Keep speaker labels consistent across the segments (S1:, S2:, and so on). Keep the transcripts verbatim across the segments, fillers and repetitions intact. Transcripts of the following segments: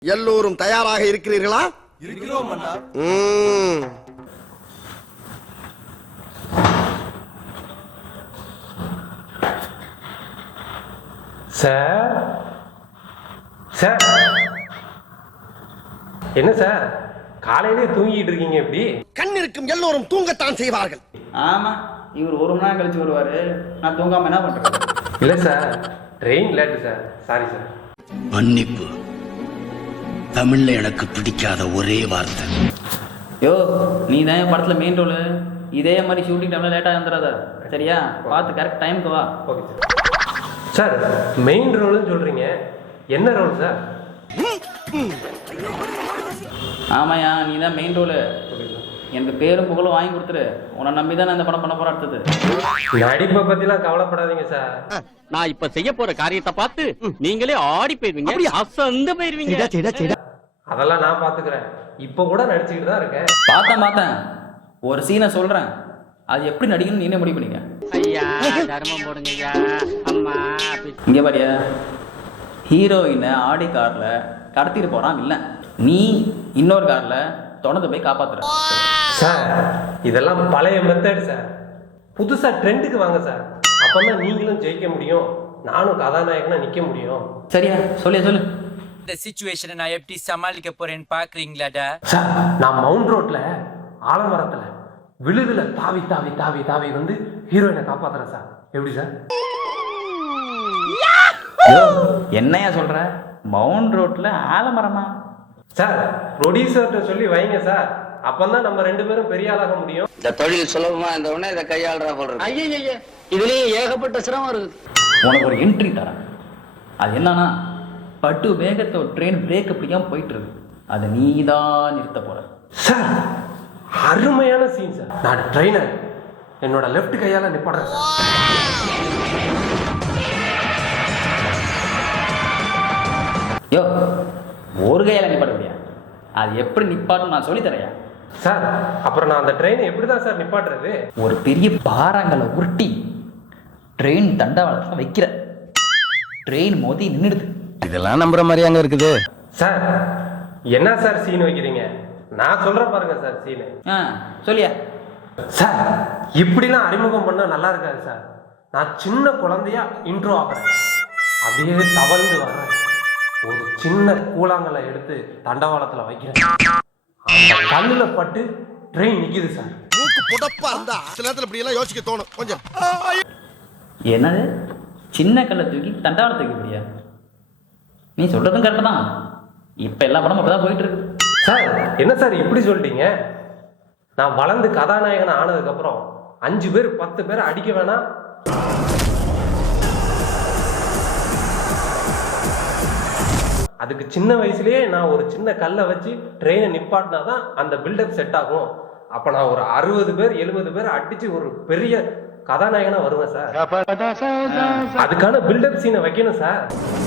S1: எல்லோரும் தயாராக இருக்கிறீர்களா?
S2: இருக்கிறோம் அண்ணா.
S1: ம்.
S3: சார் சார் என்ன சார் காலையிலே தூங்கிட்டு இருக்கீங்க எப்படி?
S1: கண் இருக்கும் எல்லோரும் தூங்கத்தான் செய்வார்கள்.
S4: ஆமா, இவர் ஒரு மணி நேரம் கழிச்சு வருவாரு. நான் தூங்காம என்ன பண்றது?
S3: இல்லை sir, train late sir. Sorry sir.
S5: மன்னிப்பு தமிழ்ல எனக்கு பிடிக்காத ஒரே வார்த்தை.
S4: யோ, நீ தான் என் படத்துல மெயின் ரோலு. இதே மாதிரி ஷூட்டிங் டைம்ல லேட்டா வந்துடாத, சரியா? பார்த்து கரெக்ட் டைமுக்கு வா.
S3: Okay sir. சார் மெயின் ரோல்னு சொல்றீங்க, என்ன ரோல் சார்?
S4: ஆமாயா, நீ தான் மெயின் ரோலு. எனக்கு பேரும் புகழும் வாங்கி கொடுத்துரு. உன்னை நம்பி தான் நான் இந்த படம் பண்ண போற. அடுத்தது
S3: நடிப்பை பத்திலாம் கவலைப்படாதீங்க சார்.
S6: நான் இப்ப செய்ய போற காரியத்தை பார்த்து நீங்களே ஆடி போயிருவீங்க, அசந்து போயிருவீங்க.
S3: அதெல்லாம் நான் பாத்துக்கிறேன். இப்ப கூட நடிச்சுக்கிட்டு தான் இருக்கேன்.
S4: பார்த்தேன் பார்த்தேன். ஒரு சீனை சொல்றேன், அது எப்படி நடிக்கணும்னு நீனே முடிவு பண்ணிக்க.
S6: ஐயா தர்மம் போடுங்க ஐயா. அம்மா
S4: இங்க பாரியா, ஹீரோயினை ஆடி கார்ல கடத்திட்டு போறான் இல்ல, நீ இன்னொரு கார்ல தொடர்ந்து போய் காப்பாத்துற.
S3: சார் இதெல்லாம் பழைய மெத்தட் சார். புதுசா ட்ரெண்டுக்கு வாங்க சார். அப்பதான் நீங்களும் ஜெயிக்க முடியும், நானும் கதாநாயகனா நிக்க முடியும்.
S4: சரியா? சொல்லியா சொல்லு.
S7: இந்த சிச்சுவேஷனை நான் எப்படி சமாளிக்க போறேன்னு பாக்குறீங்களாடா?
S3: சார் நான் மவுண்ட் ரோட்ல ஆலமரத்துல விழுதுல தாவி தாவி தாவி தாவி வந்து ஹீரோயினை காப்பாத்துறேன் சார். எப்படி சார்?
S4: என்னையா சொல்ற? மவுண்ட் ரோட்ல ஆலமரமா?
S3: சார் ப்ரொடியூசர்கிட்ட சொல்லி வைங்க சார். அப்பதான் நம்ம ரெண்டு பேரும் பெரிய ஆளாக முடியும்.
S5: இந்த தொழில் சுலபமா இருந்தவொடனே இதை கையாளுறா போல இருக்கு.
S6: ஐயா இதுலயே ஏகப்பட்ட சிரமம் இருக்குது.
S4: உனக்கு ஒரு என்ட்ரி தரேன். அது என்னன்னா, பட்டு வேகத்தை ஒரு ட்ரெயின் பிரேக் பிடிக்காம போயிட்டு இருக்கு, அதை நீ தான் நிறுத்த போற.
S3: சார் அருமையான சீன் சார். நான் ட்ரெயினை என்னோட லெஃப்ட் கையால நிப்பாடுறேன் சார்.
S4: யோ, ஒரு கையால நிப்பாட்ட முடியா? அது எப்படி நிப்பாட்டும் நான் சொல்லி தரையா?
S3: சார் அப்புறம் நான் அந்த ட்ரெயினை எப்படிதான் சார் நிப்பாட்டுறது?
S4: ஒரு பெரிய பாறாங்கல்ல உருட்டி ட்ரெயின் தண்டவாளத்துல வைக்கிற, ட்ரெயின் மோதி நின்றுடுது.
S5: இதெல்லாம் நம்புற மாதிரி அங்க இருக்குது.
S3: சார் என்ன சார் சீன் வைக்கிறீங்க? நான் சொல்றேன் பாருங்க சார் சீனு.
S4: ஆ சொல்லியா?
S3: சார் இப்படிலாம் அறிமுகம் பண்ணா நல்லா இருக்காது சார். நான் சின்ன குழந்தையா இன்ட்ரோ ஆகிறேன், அப்படியே தவழ்ந்து வர்றேன், ஒரு சின்ன கூழாங்கல்லை எடுத்து தண்டவாளத்துல வைக்கிறேன், அந்த கல்லுல பட்டு ட்ரெயின் நிக்குது சார்.
S1: மூக்கு புடப்பா இருந்தா சில நேரத்துல இப்படி எல்லாம் யோசிக்க தோணும் கொஞ்சம்.
S4: என்னது? சின்ன கல்லை தூக்கி தண்டவாளம் தூக்கி முடியா? நீ சொல்றதும் கரெக்ட் தான். இப்ப எல்லா படமும் அப்படிதான் போயிட்டு இருக்கு.
S3: சார் என்ன சார் இப்படி சொல்லிட்டீங்க? நான் வளர்ந்து கதாநாயகன் ஆனதுக்கு அப்புறம் அஞ்சு பேர் பத்து பேர் அடிக்க வேணாம்? அதுக்கு சின்ன வயசுலயே நான் ஒரு சின்ன கல்லை வச்சு ட்ரெயினை நிப்பாட்டினா தான் அந்த பில்டப் செட் ஆகும். அப்ப நான் ஒரு அறுபது பேர் எழுபது பேர் அடிச்சு ஒரு பெரிய கதாநாயகனா வருவேன் சார். அதுக்கான பில்டப் சீனை வைக்கணும் சார்.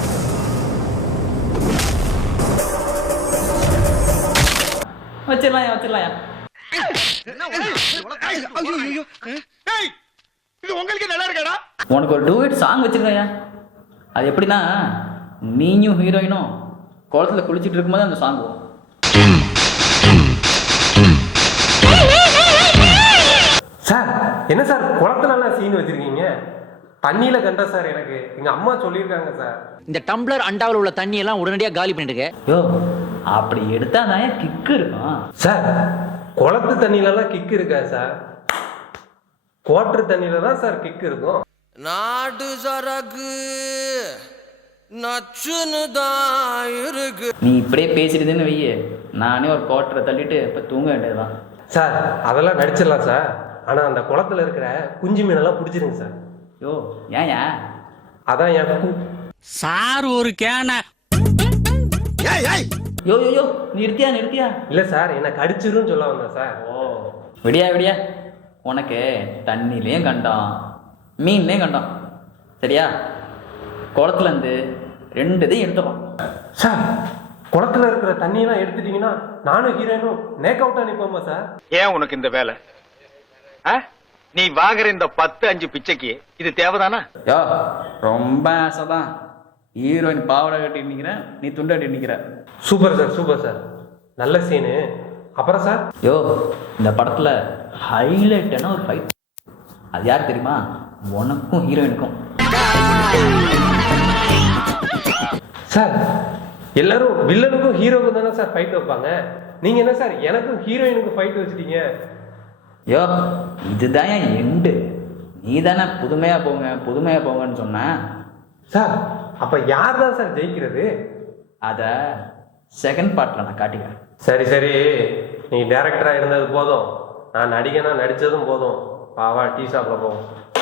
S4: வச்சிடலாம் வச்சிடலாம். உனக்கு ஒரு டூயட் சாங் வச்சிருக்கையா? அது எப்படின்னா, நீயும் ஹீரோயினும் குளத்துல குளிச்சுட்டு இருக்கும்போது அந்த சாங் வரும்.
S3: சார் என்ன சார் குளத்துல எல்லாம் சீன் வச்சிருக்கீங்க? தண்ணியில கண்ட சார், எனக்கு எங்க அம்மா சொல்லியிருக்காங்க சார்.
S6: இந்த டம்ளர் அண்டாவில் உள்ள தண்ணி எல்லாம் உடனடியா காலி பண்ணிடுங்க.
S4: யோ, அப்படி எடுத்தா தான் கிக்கு இருக்கும்
S3: சார். குளத்து தண்ணியில எல்லாம் கிக்கு இருக்கா சார்? குவாட்டர் தண்ணியில தான் சார் கிக்கு இருக்கும்.
S2: நாடு சரகு நச்சுன்னு தான் இருக்கு.
S4: நீ இப்படியே பேசிடுதுன்னு வையே, நானே ஒரு குவார்டரை தள்ளிட்டு இப்ப தூங்க வேண்டியதுதான்.
S3: சார் அதெல்லாம் நடிச்சிடலாம் சார். ஆனா அந்த குளத்துல இருக்கிற குஞ்சு மீனெல்லாம் பிடிச்சிருங்க சார்.
S4: யோ ஏன்யா?
S3: அதான் என்
S6: சார் ஒரு கேன.
S4: யோ யோ யோ நிறுத்தியா நிறுத்தியா?
S3: இல்ல சார், என்ன கடிச்சிரும் சொல்ல வந்தேன் சார்.
S4: ஓ விடியா விடியா, உனக்கு தண்ணிலையும் கண்டோம் மீன்லையும் கண்டோம், சரியா? குளத்துல இருந்து ரெண்டு இதையும் எடுத்துடும்
S3: சார். குளத்துல இருக்கிற தண்ணியெல்லாம் எடுத்துட்டீங்கன்னா நானும் ஹீரோயினும் நேக் அவுட்டா நிப்போமா சார்?
S8: ஏன் உனக்கு இந்த வேலை? நீ வாங்குற இந்த பத்து அஞ்சு பிச்சைக்கு இது தேவைதானா?
S4: யோ ரொம்ப ஆசைதான். ஹீரோயின் பாவாடை கட்டி நிற்கிறேன், நீ துண்டை கட்டி நிற்கிற.
S3: சூப்பர் சார், சூப்பர் சார், நல்ல சீனு. அப்புறம் சார்,
S4: யோ இந்த படத்தில் ஹைலைட்டான ஒரு ஃபைட், அது யார் தெரியுமா? உனக்கும் ஹீரோயினுக்கும்.
S3: சார் எல்லாரும் வில்லனுக்கும் ஹீரோவுக்கும் தானே சார் ஃபைட் வைப்பாங்க, நீங்க என்ன சார் எனக்கும் ஹீரோயினுக்கும் ஃபைட் வச்சுட்டீங்க?
S4: யோ இதுதான் என் எண்டு. நீ தானே புதுமையாக போங்க புதுமையாக போங்கன்னு சொன்ன.
S3: சார் அப்ப யார் தான் சார் ஜெயிக்கிறது?
S4: அதை செகண்ட் பார்ட்டில் நான் காட்டிக்கிறேன்.
S3: சரி சரி, நீ டைரக்டரா இருந்தது போதும், நான் நடிகனா நடிச்சதும் போதும். பாவா டீ சாப்பிட போவோம்.